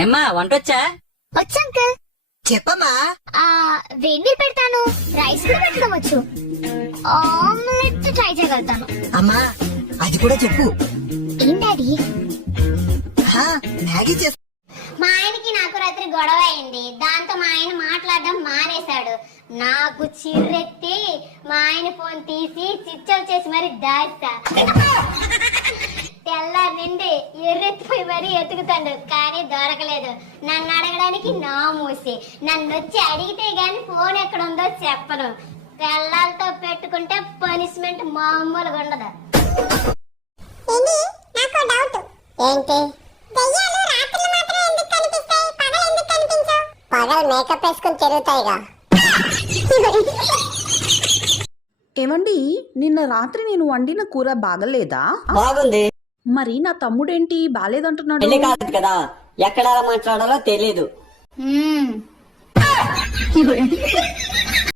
ఏమ్మా వంటొచ్చా? వచ్చు అంకుల్. చెప్పమ్మా. వేడి నీళ్ళు పెడతాను, రైస్ కూడా పెట్టుకోవచ్చు, ఆమ్లెట్ ట్రై చేయగలుగుతాను. అమ్మా అది కూడా చెప్పు. ఏం డాడీ? మ్యాగీ చేస్తా. మా ఆయనకి నాకు రాత్రి గొడవ అయింది. దాంతో మా ఆయన మాట్లాడడం మానేశాడు. నాకు చిర్రెత్తి మా ఆయన ఫోన్ తీసి స్విచ్ ఆఫ్ చేసి మరి దాస్తా. తెల్లారి నుండి ఎర్రెత్తిపోయి మరీ ఎతుకుతాడు, కానీ దొరకలేదు. నన్ను అడగడానికి నా మూసి, నన్ను వచ్చి అడిగితే గాని ఫోన్ ఎక్కడ ఉందో చెప్పను. పిల్లలతో పెట్టుకుంటే పనిష్మెంట్ మామూలుగా ఉండదు. ఏంటి దయ్యాలు రాత్రులు మాత్రం ఎందుకు కనిపిస్తాయి, పగలు ఎందుకు కనిపించవు? పగలు మేకప్ వేసుకుని తిరుగుతాయిగా. ఏమండి, నిన్న రాత్రి నేను వండిన కూర బాగలేదా? బాగుంది. మరి నా తమ్ముడేంటి బాలేదంటున్నాడు? పెళ్లి కాదు కదా, ఎక్కడ మాట్లాడాలో తెలీదు.